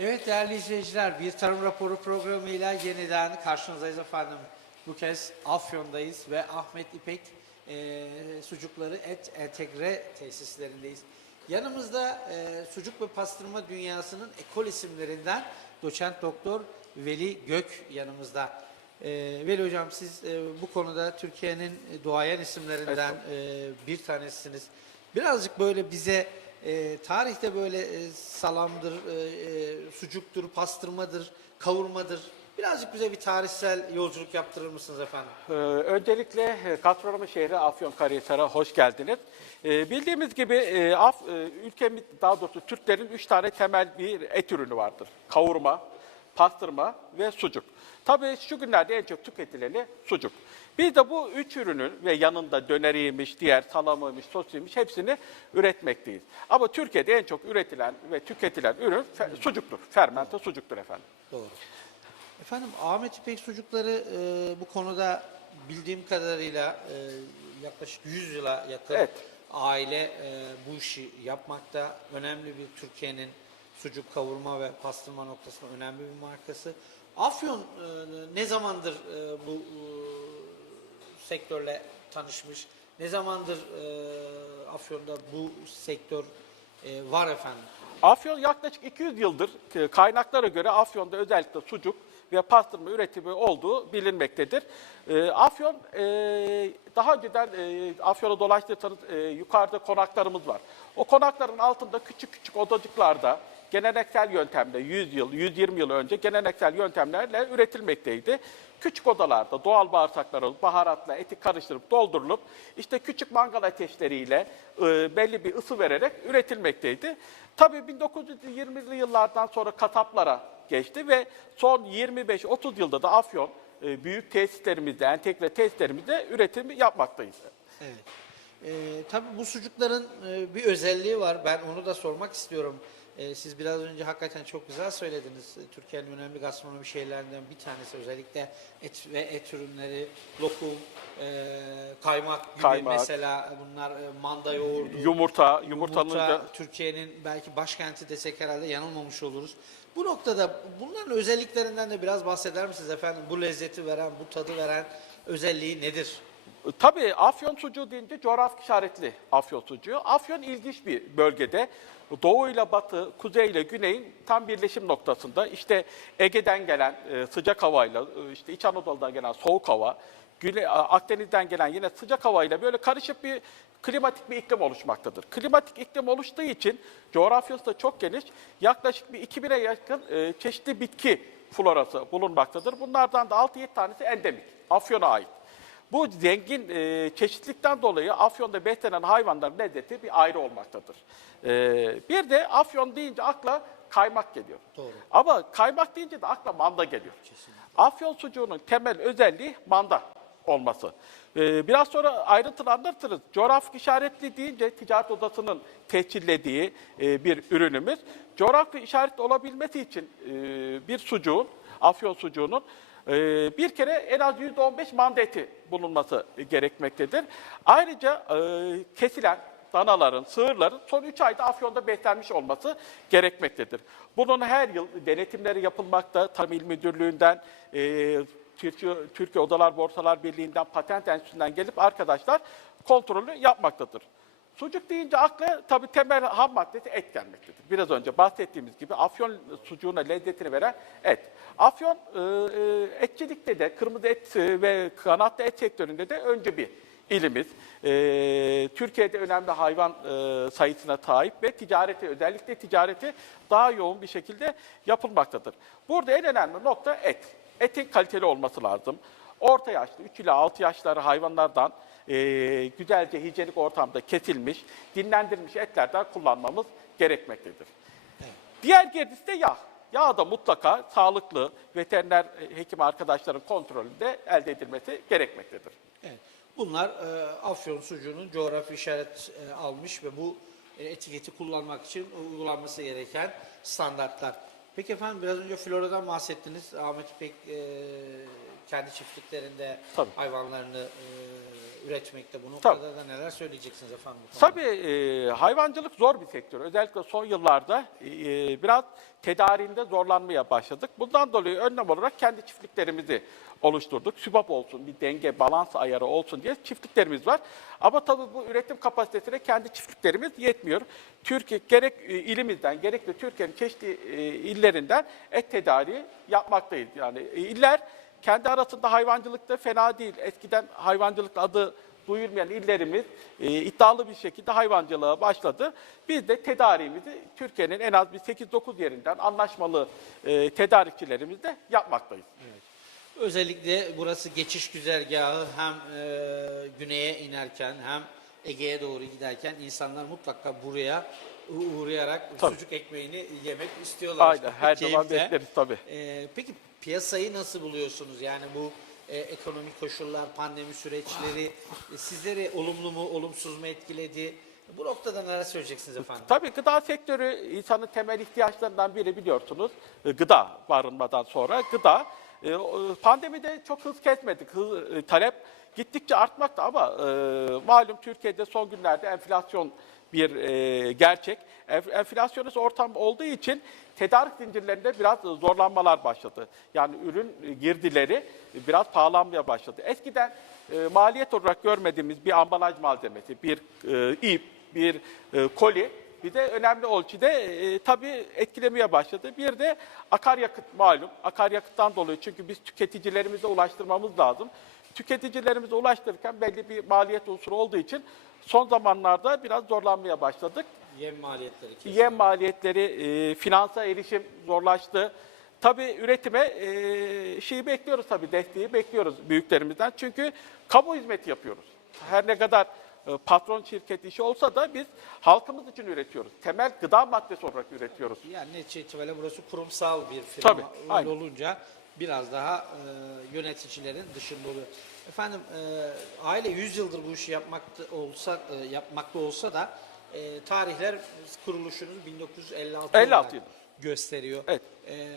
Evet değerli izleyiciler, Bir Tarım Raporu programıyla yeniden karşınızdayız efendim. Bu kez Afyon'dayız ve Ahmet İpek e, Sucukları Et Entegre tesislerindeyiz. Yanımızda e, sucuk ve pastırma dünyasının ekol isimlerinden doçent doktor Veli Gök yanımızda. E, Veli Hocam siz e, bu konuda Türkiye'nin duayen isimlerinden e, bir tanesiniz. Birazcık böyle bize e, tarihte böyle e, salamdır, e, e, sucuktur, pastırmadır, kavurmadır. Birazcık bize bir tarihsel yolculuk yaptırır mısınız efendim? Ee, Öncelikle e, gastronomi şehri Afyonkarahisar'a hoş geldiniz. Ee, Bildiğimiz gibi e, Af, e, ülkemiz, daha doğrusu Türklerin üç tane temel bir et ürünü vardır. Kavurma, pastırma ve sucuk. Tabii şu günlerde en çok tüketileni sucuk. Biz de bu üç ürünün ve yanında döneriymiş, diğer salamıymış, sosiymiş hepsini üretmekteyiz. Ama Türkiye'de en çok üretilen ve tüketilen ürün fe- sucuktur. Fermente sucuktur efendim. Doğru. Efendim Ahmet İpek Sucukları e, bu konuda bildiğim kadarıyla e, yaklaşık 100 yıla yakın Evet. aile e, bu işi yapmakta. Önemli bir Türkiye'nin sucuk kavurma ve pastırma noktasında önemli bir markası. Afyon e, ne zamandır e, bu e, sektörle tanışmış? Ne zamandır Afyon'da bu sektör var efendim? Afyon yaklaşık 200 yıldır kaynaklara göre Afyon'da özellikle sucuk ve pastırma üretimi olduğu bilinmektedir. Afyon daha önceden Afyon'a dolaştıysanız e, yukarıda konaklarımız var. O konakların altında küçük küçük odacıklarda geleneksel yöntemle 100 yıl, 120 yıl önce geleneksel yöntemlerle üretilmekteydi. Küçük odalarda doğal bağırsakları baharatla eti karıştırıp doldurulup işte küçük mangal ateşleriyle e, belli bir ısı vererek üretilmekteydi. Tabii 1920'li yıllardan sonra kasaplara geçti ve son 25-30 yılda da Afyon e, büyük tesislerimizde, entegre tesislerimizde üretimi yapmaktayız. Evet. Ee, tabii bu sucukların e, bir özelliği var. Ben onu da sormak istiyorum. Ee, siz biraz önce hakikaten çok güzel söylediniz. Türkiye'nin önemli gastronomi şeylerinden bir tanesi özellikle et ve et ürünleri, lokum, e, kaymak gibi Kaymak. mesela bunlar e, manda yoğurdu. Yumurta, yumurtanın Yumurta, da Türkiye'nin belki başkenti desek herhalde yanılmamış oluruz. Bu noktada bunların özelliklerinden de biraz bahseder misiniz efendim? Bu lezzeti veren, bu tadı veren özelliği nedir? Tabii Afyon sucuğu deyince coğrafi işaretli Afyon sucuğu. Afyon ilginç bir bölgede. Doğu ile batı, kuzey ile güneyin tam birleşim noktasında. İşte Ege'den gelen e, sıcak havayla, e, işte İç Anadolu'dan gelen soğuk hava, Güney, Akdeniz'den gelen yine sıcak havayla böyle karışık bir klimatik bir iklim oluşmaktadır. Klimatik iklim oluştuğu için coğrafyası da çok geniş. Yaklaşık bir 2000'e yakın e, çeşitli bitki florası bulunmaktadır. Bunlardan da 6-7 tanesi endemik, Afyon'a ait. Bu zengin e, çeşitlilikten dolayı Afyon'da beslenen hayvanların lezzeti bir ayrı olmaktadır. E, bir de Afyon deyince akla kaymak geliyor. Doğru. Ama kaymak deyince de akla manda geliyor. Afyon sucuğunun temel özelliği manda olması. E, biraz sonra ayrıntılı anlatırız. Coğrafik işaretli deyince ticaret odasının tescillediği e, bir ürünümüz. Coğrafi işaretli olabilmesi için e, bir sucuğun, Afyon sucuğunun ee, bir kere en az %15 manda eti bulunması gerekmektedir. Ayrıca e, kesilen danaların, sığırların son 3 ayda Afyon'da beslenmiş olması gerekmektedir. Bunun her yıl denetimleri yapılmakta. Tarım İl Müdürlüğü'nden, e, Türkiye, Türkiye Odalar Borsalar Birliği'nden, Patent Enstitüsü'nden gelip arkadaşlar kontrolü yapmaktadır. Sucuk deyince akla tabii temel ham maddesi et gelmektedir. Biraz önce bahsettiğimiz gibi afyon sucuğuna lezzetini veren et. Afyon e, e, etçilikte de kırmızı et e, ve kanatlı et sektöründe de önce bir ilimiz. Türkiye'de önemli hayvan sayısına sahip ve ticareti özellikle ticareti daha yoğun bir şekilde yapılmaktadır. Burada en önemli nokta et. Etin kaliteli olması lazım. Orta yaşlı 3 ila 6 yaşları hayvanlardan e, güzelce hijyenik ortamda kesilmiş, dinlendirilmiş etlerden kullanmamız gerekmektedir. Diğer gerisi de yağ. Yağ da mutlaka sağlıklı veteriner e, hekim arkadaşların kontrolünde elde edilmesi gerekmektedir. Evet. Bunlar e, Afyon sucuğunun coğrafi işaret e, almış ve bu e, etiketi kullanmak için uygulanması gereken standartlar. Peki efendim biraz önce floradan bahsettiniz. Ahmet İpek e, kendi çiftliklerinde Tabii. hayvanlarını e, üretmekte. Bu noktada da neler söyleyeceksiniz efendim? Tabii e, hayvancılık zor bir sektör. Özellikle son yıllarda e, biraz tedariğinde zorlanmaya başladık. Bundan dolayı önlem olarak kendi çiftliklerimizi oluşturduk. Sübap olsun, bir denge, balans ayarı olsun diye çiftliklerimiz var. Ama tabii bu üretim kapasitesine kendi çiftliklerimiz yetmiyor. Türkiye gerek e, ilimizden gerek de Türkiye'nin çeşitli e, illerinden et tedariği yapmaktayız. Yani e, iller kendi arasında hayvancılıkta fena değil. Eskiden hayvancılık adı duyulmayan illerimiz e, iddialı bir şekilde hayvancılığa başladı. Biz de tedariğimizi Türkiye'nin en az bir 8-9 yerinden anlaşmalı e, tedarikçilerimizle yapmaktayız. Özellikle burası geçiş güzergahı hem e, güneye inerken hem Ege'ye doğru giderken insanlar mutlaka buraya uğrayarak Tabii. sucuk ekmeğini yemek istiyorlar. Aynen her zaman bekleriz tabii. E, peki piyasayı nasıl buluyorsunuz? Yani bu e, ekonomik koşullar, pandemi süreçleri e, sizleri olumlu mu, olumsuz mu etkiledi? Bu noktada neler söyleyeceksiniz efendim? Tabii gıda sektörü insanın temel ihtiyaçlarından biri biliyorsunuz. E, Gıda barınmadan sonra gıda. E, Pandemide çok hız kesmedik. Hız, e, talep gittikçe artmakta ama malum Türkiye'de son günlerde enflasyon bir e, gerçek. Enf- Enflasyonist ortam olduğu için tedarik zincirlerinde biraz zorlanmalar başladı. Yani ürün girdileri biraz pahalanmaya başladı. Eskiden e, maliyet olarak görmediğimiz bir ambalaj malzemesi, bir e, ip, bir e, koli bir de önemli ölçüde e, tabii etkilemeye başladı. Bir de akaryakıt malum. Akaryakıttan dolayı çünkü biz tüketicilerimize ulaştırmamız lazım. Tüketicilerimize ulaştırırken belli bir maliyet unsuru olduğu için son zamanlarda biraz zorlanmaya başladık. Yem maliyetleri kesin. Yem maliyetleri, e, finansa erişim zorlaştı. Tabii üretime e, şeyi bekliyoruz tabii, desteği bekliyoruz büyüklerimizden. Çünkü kamu hizmeti yapıyoruz. Her ne kadar e, patron şirket işi olsa da biz halkımız için üretiyoruz. Temel gıda maddesi olarak üretiyoruz. Yani netice itibariyle burası kurumsal bir firma Tabii, öyle aynen. Biraz daha e, yöneticilerin dışında oluyor. Efendim e, aile 100 yıldır bu işi yapmakta olsa e, yapmakta olsa da e, tarihler kuruluşunuz 1956 56 olarak yılı. gösteriyor. Evet. E,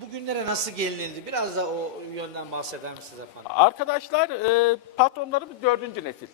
bugünlere nasıl gelinildi? Biraz da o yönden bahseder misiniz efendim? Arkadaşlar, e, patronlarımız dördüncü nesil.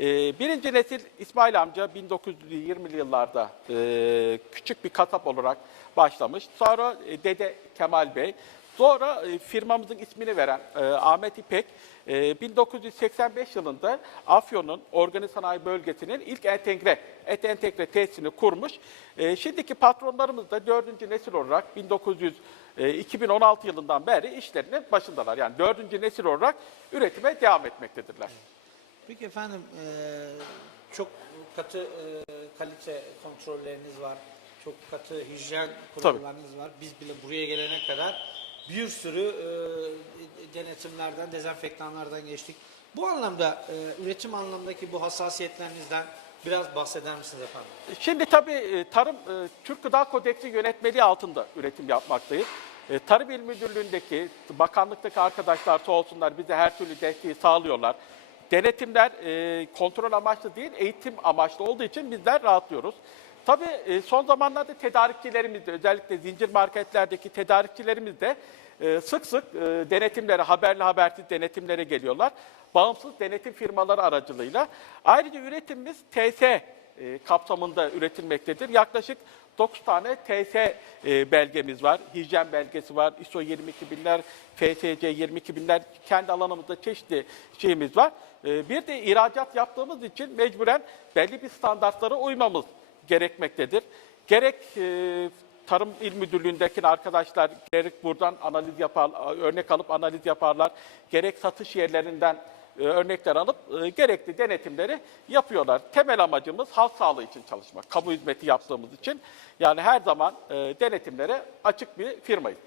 E, birinci nesil İsmail amca 1920'li yıllarda e, küçük bir kasap olarak başlamış. Sonra e, dede Kemal Bey, sonra e, firmamızın ismini veren e, Ahmet İpek, e, 1985 yılında Afyon'un organize sanayi bölgesinin ilk entegre, et entegre tesisini kurmuş. E, şimdiki patronlarımız da dördüncü nesil olarak 1900 e, 2016 yılından beri işlerinin başındalar. Yani dördüncü nesil olarak üretime devam etmektedirler. Peki efendim e, çok katı e, kalite kontrolleriniz var. Çok katı hijyen kurallarınız var. Biz bile buraya gelene kadar bir sürü e, denetimlerden, dezenfektanlardan geçtik. Bu anlamda e, üretim anlamındaki bu hassasiyetlerinizden biraz bahseder misiniz efendim? Şimdi tabii e, tarım e, Türk Gıda Kodeksi yönetmeliği altında üretim yapmaktayız. E, Tarım İl Müdürlüğü'ndeki, bakanlıktaki arkadaşlar sağ olsunlar bize her türlü desteği sağlıyorlar. Denetimler kontrol amaçlı değil, eğitim amaçlı olduğu için bizler rahatlıyoruz. Tabii e, son zamanlarda tedarikçilerimiz de özellikle zincir marketlerdeki tedarikçilerimiz de e, sık sık e, denetimlere, haberli habersiz denetimlere geliyorlar. Bağımsız denetim firmaları aracılığıyla. Ayrıca üretimimiz TS kapsamında üretilmektedir. Yaklaşık 9 tane TS belgemiz var. Hijyen belgesi var. ISO 22000'ler, FSC 22000'ler kendi alanımızda çeşitli şeyimiz var. Bir de ihracat yaptığımız için mecburen belli bir standartlara uymamız gerekmektedir. Gerek e, Tarım İl Müdürlüğü'ndeki arkadaşlar gerek buradan analiz yapar, örnek alıp analiz yaparlar. Gerek satış yerlerinden e, örnekler alıp e, gerekli denetimleri yapıyorlar. Temel amacımız halk sağlığı için çalışmak. Kamu hizmeti yaptığımız için. Yani her zaman e, denetimlere açık bir firmayız.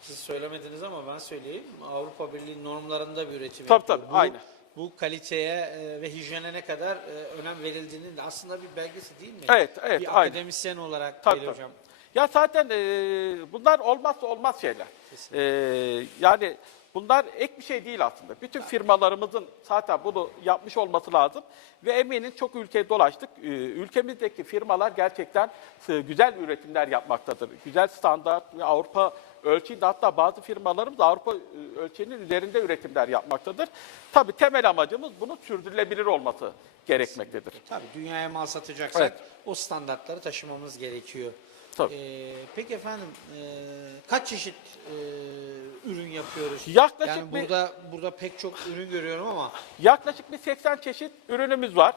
Siz söylemediniz ama ben söyleyeyim. Avrupa Birliği normlarında bir üretim Tabii, yapıyor. tabii, bu, aynen. Bu kaliteye e, ve hijyene ne kadar e, önem verildiğinin de aslında bir belgesi değil mi? Evet, evet, Bir aynen. akademisyen olarak Tabii. Hocam. Ya zaten e, bunlar olmazsa olmaz şeyler. E, yani Bunlar ek bir şey değil aslında. Bütün firmalarımızın zaten bunu yapmış olması lazım. Ve eminim çok ülkeye dolaştık. Ee, Ülkemizdeki firmalar gerçekten e, güzel üretimler yapmaktadır. Güzel standart ve Avrupa ölçeğinde hatta bazı firmalarımız Avrupa e, ölçeğinin üzerinde üretimler yapmaktadır. Tabii temel amacımız bunun sürdürülebilir olması gerekmektedir. Tabii dünyaya mal satacaksak Evet. o standartları taşımamız gerekiyor. Tabii. Ee, peki efendim e, kaç çeşit e, ürün yapıyoruz? Yaklaşık yani bir- burada burada pek çok ürün görüyorum ama Yaklaşık bir 80 çeşit ürünümüz var.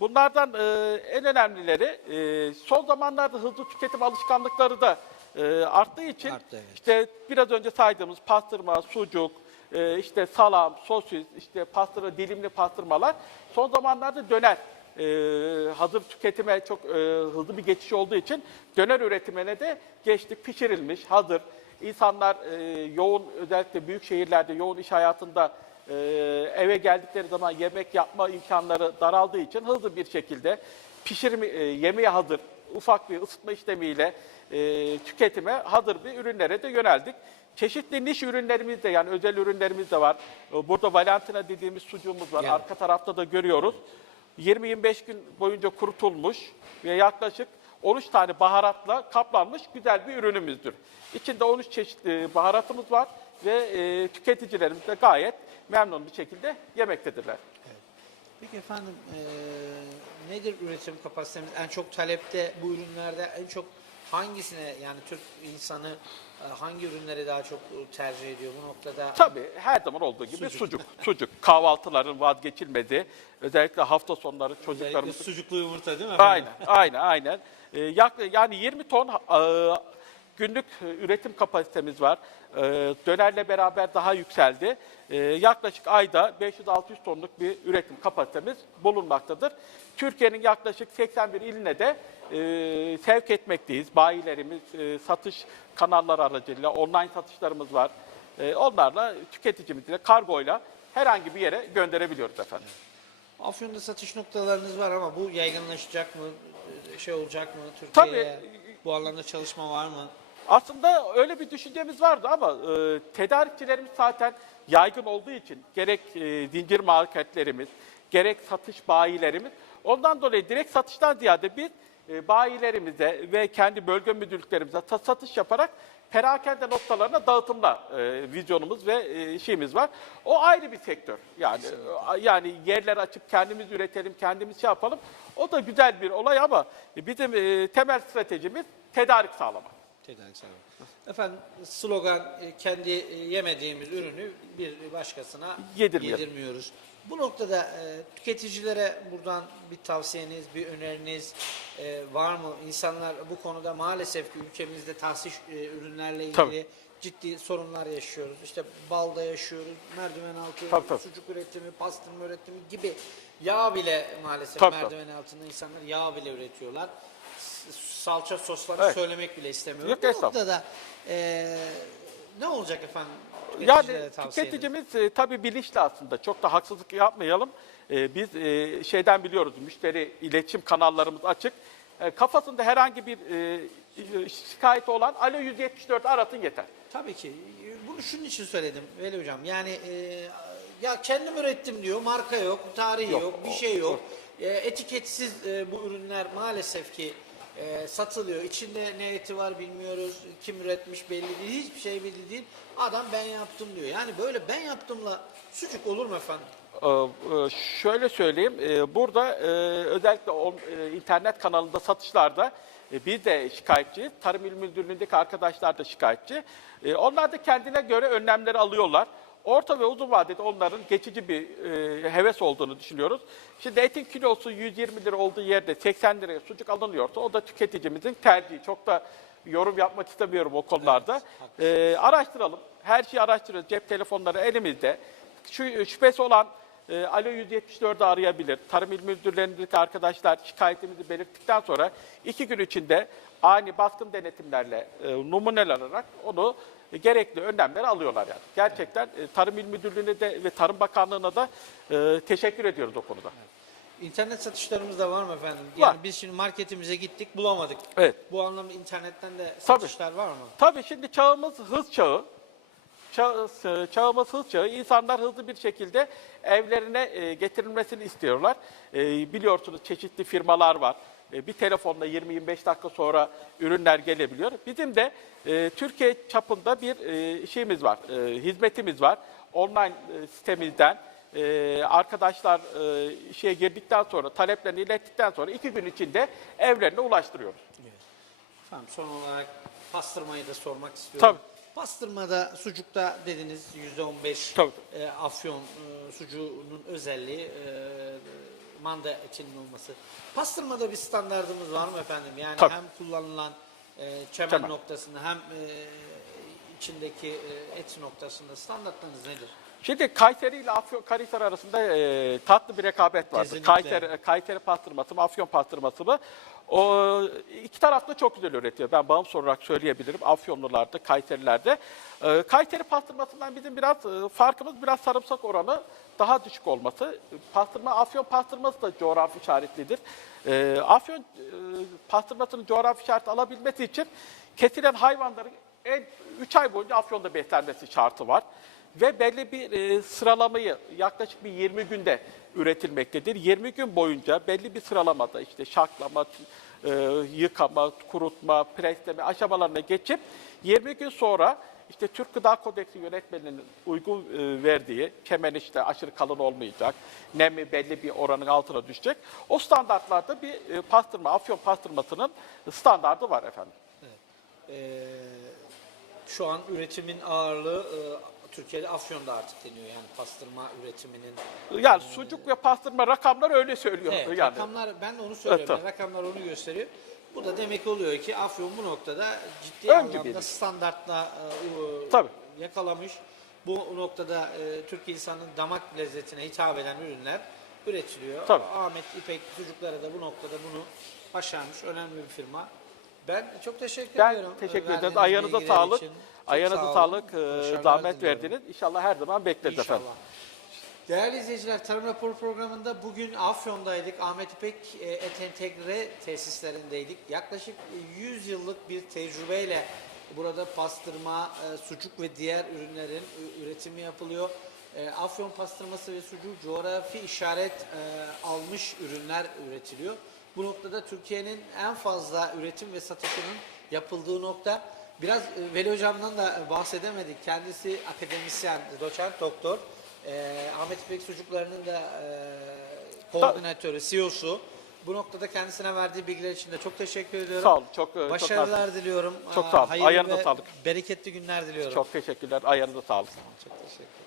Bunlardan e, en önemlileri e, son zamanlarda hızlı tüketim alışkanlıkları da e, arttığı için Arttı, evet. işte biraz önce saydığımız pastırma, sucuk, e, işte salam, sosis, işte pastırma, dilimli pastırmalar son zamanlarda döner e, hazır tüketime çok e, hızlı bir geçiş olduğu için döner üretimine de geçtik. Pişirilmiş, hazır. İnsanlar e, yoğun özellikle büyük şehirlerde yoğun iş hayatında e, eve geldikleri zaman yemek yapma imkanları daraldığı için hızlı bir şekilde pişirme, e, yemeğe hazır ufak bir ısıtma işlemiyle e, tüketime hazır bir ürünlere de yöneldik. Çeşitli niş ürünlerimiz de yani özel ürünlerimiz de var. E, Burada Valentina dediğimiz sucuğumuz var. Yani. Arka tarafta da görüyoruz. 20-25 gün boyunca kurutulmuş ve yaklaşık 13 tane baharatla kaplanmış güzel bir ürünümüzdür. İçinde 13 çeşitli baharatımız var ve e, tüketicilerimiz de gayet memnun bir şekilde yemektedirler. peki efendim e, nedir üretim kapasitemiz? En çok talepte bu ürünlerde en çok hangisine yani Türk insanı e, hangi ürünleri daha çok e, tercih ediyor bu noktada? Tabii her zaman olduğu gibi Sucuk. sucuk. Sucuk, kahvaltıların vazgeçilmediği, özellikle hafta sonları Özellikle çocuklarımız sucuklu yumurta değil mi? Aynen, aynen, aynen. Yak- yani 20 ton e, günlük e, üretim kapasitemiz var. E, dönerle beraber daha yükseldi. E, yaklaşık ayda 500-600 tonluk bir üretim kapasitemiz bulunmaktadır. Türkiye'nin yaklaşık 81 iline de e, sevk etmekteyiz. Bayilerimiz, e, satış kanalları aracılığıyla online satışlarımız var. E, onlarla tüketicimizle, kargoyla herhangi bir yere gönderebiliyoruz efendim. Afyon'da satış noktalarınız var ama bu yaygınlaşacak mı? Şey olacak mı? Türkiye'ye Tabii. bu alanda çalışma var mı? Aslında öyle bir düşüncemiz vardı ama e, tedarikçilerimiz zaten yaygın olduğu için gerek e, zincir marketlerimiz, gerek satış bayilerimiz ondan dolayı direkt satıştan ziyade biz e, bayilerimize ve kendi bölge müdürlüklerimize satış yaparak perakende noktalarına dağıtımla e, vizyonumuz ve e, şeyimiz var. O ayrı bir sektör. Yani e, yani yerler açıp kendimiz üretelim, kendimiz şey yapalım. O da güzel bir olay ama bizim e, temel stratejimiz tedarik sağlamak. Tedarik sağlamak. Efendim slogan e, kendi e, yemediğimiz ürünü bir başkasına Yedirmeyelim. yedirmiyoruz. Bu noktada e, tüketicilere buradan bir tavsiyeniz, bir öneriniz e, var mı? İnsanlar bu konuda maalesef ki ülkemizde tahsis e, ürünlerle ilgili Tabii. ciddi sorunlar yaşıyoruz. İşte balda yaşıyoruz, merdiven altı, Tabii, tabii. sucuk üretimi, pastırma üretimi gibi yağ bile maalesef Tabii, tabii. merdiven altında insanlar yağ bile üretiyorlar. Salça sosları Evet. söylemek bile istemiyorum. Yok, Bu estağfurullah. noktada e, ne olacak efendim? Yani Tüketicilere tavsiyeniz? tüketicimiz e, tabii bilinçli aslında. Çok da haksızlık yapmayalım. E, biz e, şeyden biliyoruz, müşteri iletişim kanallarımız açık. E, kafasında herhangi bir e, şikayeti olan Alo 174 aratın yeter. Tabii ki. Bunu şunun için söyledim Veli Hocam. Yani e, ya kendim ürettim diyor. Marka yok, tarihi yok, Yok, bir o- şey yok. E, etiketsiz e, bu ürünler maalesef ki e, satılıyor. İçinde ne eti var bilmiyoruz. Kim üretmiş belli değil. Hiçbir şey belli değil. Adam ben yaptım diyor. Yani böyle ben yaptımla sucuk olur mu efendim? Ee, e, Şöyle söyleyeyim, e, burada e, özellikle e, internet kanalında satışlarda biz de şikayetçi, Tarım İl Müdürlüğü'ndeki arkadaşlar da şikayetçi. Onlar da kendine göre önlemleri alıyorlar. Orta ve uzun vadede onların geçici bir e, heves olduğunu düşünüyoruz. Şimdi etin kilosu 120 lira olduğu yerde 80 liraya sucuk alınıyorsa o da tüketicimizin tercihi. Çok da yorum yapmak istemiyorum o konularda. E, araştıralım. Her şeyi araştırıyoruz. Cep telefonları elimizde. Şu şüphesi olan e, Alo 174'ü arayabilir. Tarım İl Müdürlüğü'ndeki arkadaşlar şikayetimizi belirttikten sonra iki gün içinde ani baskın denetimlerle e, numuneler alarak onu e, gerekli önlemleri alıyorlar yani. Gerçekten e, Tarım İl Müdürlüğü'ne de ve Tarım Bakanlığı'na da e, teşekkür ediyoruz o konuda. İnternet satışlarımız da var mı efendim? Var. Yani biz şimdi marketimize gittik bulamadık. Evet. Bu anlamda internetten de satışlar var mı? Tabii şimdi çağımız hız çağı. Çağ, çağımız hız çağı. İnsanlar hızlı bir şekilde evlerine e, getirilmesini istiyorlar. E, biliyorsunuz çeşitli firmalar var. E, bir telefonla 20-25 dakika sonra ürünler gelebiliyor. Bizim de e, Türkiye çapında bir e, şeyimiz var, e, hizmetimiz var. Online e, sitemizden e, arkadaşlar e, işe girdikten sonra, taleplerini ilettikten sonra iki gün içinde evlerine ulaştırıyoruz. Efendim son olarak pastırmayı da sormak istiyorum. Tabii. Pastırmada, sucukta dediniz %15 Tabii. e, afyon e, sucuğunun özelliği e, manda etinin olması. Pastırmada bir standardımız var mı efendim? Yani Tabii. hem kullanılan e, çemen Çemen. noktasında hem e, içindeki e, et noktasında standartlarınız nedir? Şimdi Kayseri ile Afyonkarahisar arasında e, tatlı bir rekabet vardır. Kesinlikle. Kayseri, Kayseri pastırması mı, Afyon pastırması mı? O iki taraf da çok güzel üretiyor. Ben bağımsız olarak söyleyebilirim. Afyonlular da, Kayseriler de. E, Kayseri pastırmasından bizim biraz e, farkımız biraz sarımsak oranı daha düşük olması. Pastırma, Afyon pastırması da coğrafi işaretlidir. E, Afyon e, pastırmasının coğrafi işareti alabilmesi için kesilen hayvanların en 3 ay boyunca Afyon'da beslenmesi şartı var ve belli bir e, sıralamayı yaklaşık bir 20 günde üretilmektedir. 20 gün boyunca belli bir sıralamada işte şaklama, e, yıkama, kurutma, presleme aşamalarına geçip 20 gün sonra işte Türk Gıda Kodeksi yönetmeninin uygun e, verdiği kemen işte aşırı kalın olmayacak, nemi belli bir oranın altına düşecek. O standartlarda bir e, pastırma, afyon pastırmasının standardı var efendim. Ee, şu an üretimin ağırlığı e, Türkiye'de Afyon'da artık deniyor yani pastırma üretiminin. Yani sucuk ve pastırma rakamlar öyle söylüyor. Evet, yani. rakamlar ben de onu söylüyorum. Evet, Rakamlar onu gösteriyor. Bu da demek oluyor ki Afyon bu noktada ciddi Ön anlamda gibiydi. standartla e, Tabii. yakalamış. Bu noktada e, Türk insanının damak lezzetine hitap eden ürünler üretiliyor. Tabii. Ahmet İpek çocuklara da bu noktada bunu başarmış önemli bir firma. Ben çok teşekkür Ben ediyorum. teşekkür verdiğiniz ederim. Ayağınıza sağlık. için. Ayağınıza sağ sağlık. Ee, Başarılar Zahmet diliyorum. verdiniz. İnşallah her zaman bekleriz İnşallah. efendim. Değerli izleyiciler, Tarım Raporu programında bugün Afyon'daydık. Ahmet İpek e, Et Entegre tesislerindeydik. Yaklaşık 100 yıllık bir tecrübeyle burada pastırma, e, sucuk ve diğer ürünlerin üretimi yapılıyor. E, Afyon pastırması ve sucuk coğrafi işaret e, almış ürünler üretiliyor. Bu noktada Türkiye'nin en fazla üretim ve satışının yapıldığı nokta. Biraz e, Veli Hocam'dan da bahsedemedik. Kendisi akademisyen, doçent doktor. Ee, Ahmet İpek Sucukları'nın da e, koordinatörü, CEO'su. Bu noktada kendisine verdiği bilgiler için de çok teşekkür ediyorum. Sağ olun. Çok, e, çok, Başarılar diliyorum. Çok Aa, sağ olun. hayırlı Ayağınıza sağlık. Bereketli günler diliyorum. çok teşekkürler. Ayağınıza sağlık. çok teşekkür